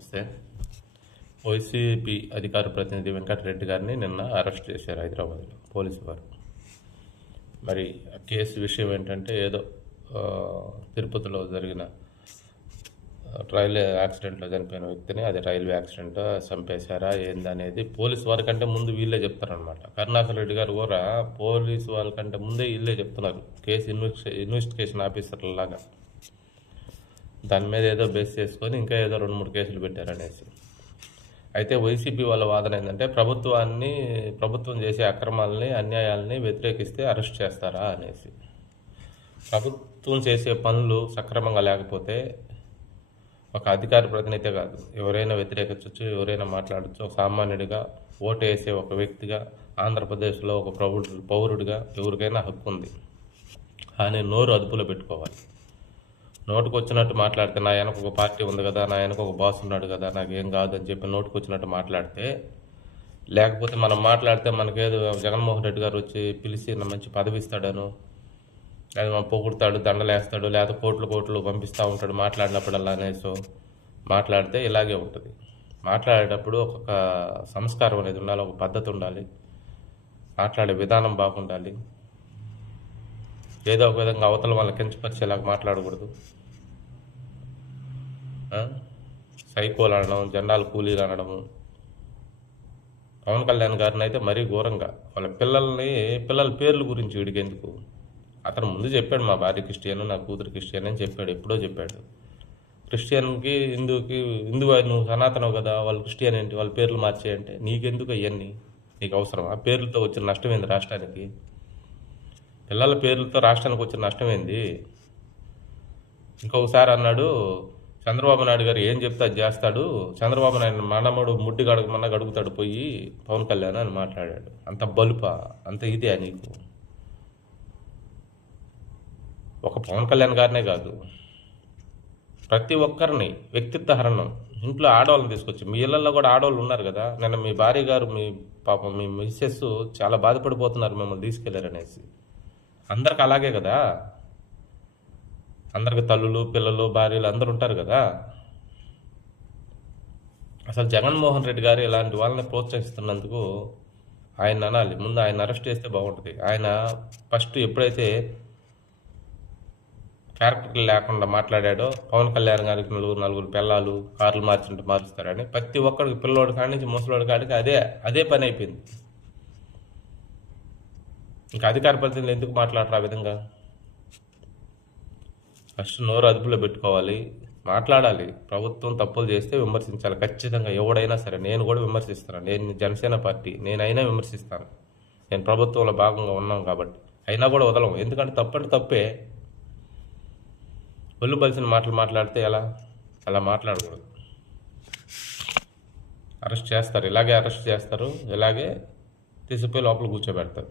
వస్తే వైసీపీ అధికార ప్రతినిధి వెంకటరెడ్డి గారిని నిన్న అరెస్ట్ చేశారు హైదరాబాద్లో పోలీసు వారు. మరి ఆ కేసు విషయం ఏంటంటే ఏదో తిరుపతిలో జరిగిన రైల్వే యాక్సిడెంట్లో చనిపోయిన వ్యక్తిని అది రైల్వే యాక్సిడెంట్ చంపేశారా ఏందనేది పోలీసు వారికంటే ముందు వీళ్ళే చెప్తారనమాట. కరుణాకర్ రెడ్డి గారు కూడా పోలీసు వాళ్ళకంటే ముందే వీళ్ళే చెప్తున్నారు, కేసు ఇన్వెస్టిగేషన్ ఆఫీసర్లాగా. దాని మీద ఏదో బేస్ చేసుకొని ఇంకా ఏదో 2-3 కేసులు పెట్టారనేసి. అయితే వైసీపీ వాళ్ళ వాదన ఏంటంటే ప్రభుత్వం చేసే అక్రమాలని అన్యాయాలని వ్యతిరేకిస్తే అరెస్ట్ చేస్తారా అనేసి. ప్రభుత్వం చేసే పనులు సక్రమంగా లేకపోతే ఒక అధికార ప్రతినిధి కాదు, ఎవరైనా వ్యతిరేకించవచ్చు, ఎవరైనా మాట్లాడచ్చు. ఒక సామాన్యుడిగా, ఓటు వేసే ఒక వ్యక్తిగా, ఆంధ్రప్రదేశ్లో ఒక పౌరుడిగా ఎవరికైనా హక్కు ఉంది. కానీ నోరు అదుపులో పెట్టుకోవాలి. నోటుకు వచ్చినట్టు మాట్లాడితే నా వెనక ఒక పార్టీ ఉంది కదా, నా వెనక ఒక బాస్ ఉన్నాడు కదా, నాకేం కాదు అని చెప్పి నోటుకు వచ్చినట్టు మాట్లాడితే, లేకపోతే మనం మాట్లాడితే మనకేదో జగన్మోహన్ రెడ్డి గారు వచ్చి పిలిచి మంచి పదవి ఇస్తాడను, లేదా మనం పొగుడతాడు, దండలేస్తాడు, లేదా కోట్లు పంపిస్తూ ఉంటాడు మాట్లాడినప్పుడల్లా అనేసి మాట్లాడితే ఇలాగే ఉంటుంది. మాట్లాడేటప్పుడు ఒక్కొక్క సంస్కారం అనేది ఉండాలి, ఒక పద్ధతి ఉండాలి, మాట్లాడే విధానం బాగుండాలి. ఏదో ఒక విధంగా అవతల వాళ్ళ కించపరిచేలాగా మాట్లాడకూడదు. సైకోలు అనడం, జెండాలు కూలీలు అనడము. పవన్ కళ్యాణ్ గారిని అయితే మరీ ఘోరంగా వాళ్ళ పిల్లల పేర్ల గురించి వీడికి ఎందుకు? అతను ముందు చెప్పాడు, మా భార్య క్రిస్టియన్, నా కూతురు క్రిస్టియన్ అని చెప్పాడు, ఎప్పుడో చెప్పాడు. క్రిస్టియన్కి హిందూ నువ్వు సనాతనవు కదా, వాళ్ళు క్రిస్టియన్ ఏంటి, వాళ్ళ పేర్లు మార్చేయంటే నీకెందుకు అవన్నీ? నీకు అవసరం? ఆ పేర్లతో వచ్చిన నష్టం ఏంది రాష్ట్రానికి? పిల్లల పేర్లతో రాష్ట్రానికి వచ్చిన నష్టం ఏంది? ఇంకొకసారి అన్నాడు, చంద్రబాబు నాయుడు గారు ఏం చెప్తే అది చేస్తాడు, చంద్రబాబు నాయుడు మనమడు ముడ్డి గడగమన్నా గడుగుతాడు పోయి పవన్ కళ్యాణ్ అని మాట్లాడాడు. అంత బలుపా, అంత ఇదే నీకు? ఒక పవన్ కళ్యాణ్ గారినే కాదు, ప్రతి ఒక్కరిని వ్యక్తిత్వ హరణం. ఇంట్లో ఆడవాళ్ళని తీసుకొచ్చి, మీ ఇళ్లలో కూడా ఆడవాళ్ళు ఉన్నారు కదా. నిన్న మీ భార్య గారు, మీ పాపం మీ మిస్సెస్ చాలా బాధపడిపోతున్నారు మిమ్మల్ని తీసుకెళ్లారనేసి. అందరికి అలాగే కదా, అందరికి తల్లులు, పిల్లలు, భార్యలు అందరు ఉంటారు కదా. అసలు జగన్మోహన్ రెడ్డి గారు ఇలాంటి వాళ్ళని ప్రోత్సహిస్తున్నందుకు ఆయన అనాలి. ముందు ఆయన అరెస్ట్ చేస్తే బాగుంటుంది. ఆయన ఫస్ట్ ఎప్పుడైతే క్యారెక్టర్ లేకుండా మాట్లాడాడో, పవన్ కళ్యాణ్ గారికి నలుగురు పిల్లలు కార్లు మార్చినట్టు మారుస్తారని ప్రతి ఒక్కడికి, పిల్లోడి కాడి నుంచి ముసలోడి కాడికి అదే పని అయిపోయింది. ఇంకా అధికార ప్రతినిధులు ఎందుకు మాట్లాడరు ఆ విధంగా? ఫస్ట్ నోరు అదుపులో పెట్టుకోవాలి, మాట్లాడాలి. ప్రభుత్వం తప్పులు చేస్తే విమర్శించాలి ఖచ్చితంగా, ఎవడైనా సరే. నేను కూడా విమర్శిస్తాను, నేను జనసేన పార్టీ, నేనైనా విమర్శిస్తాను. నేను ప్రభుత్వంలో భాగంగా ఉన్నాం కాబట్టి. అయినా కూడా వదలం, ఎందుకంటే తప్పంటే తప్పే. ఒళ్ళు బలిసిన మాటలు మాట్లాడితే ఎలా? అలా మాట్లాడకూడదు. అరెస్ట్ చేస్తారు, ఇలాగే అరెస్ట్ చేస్తారు, ఇలాగే తీసుకుపోయి లోపల కూర్చోబెడతారు.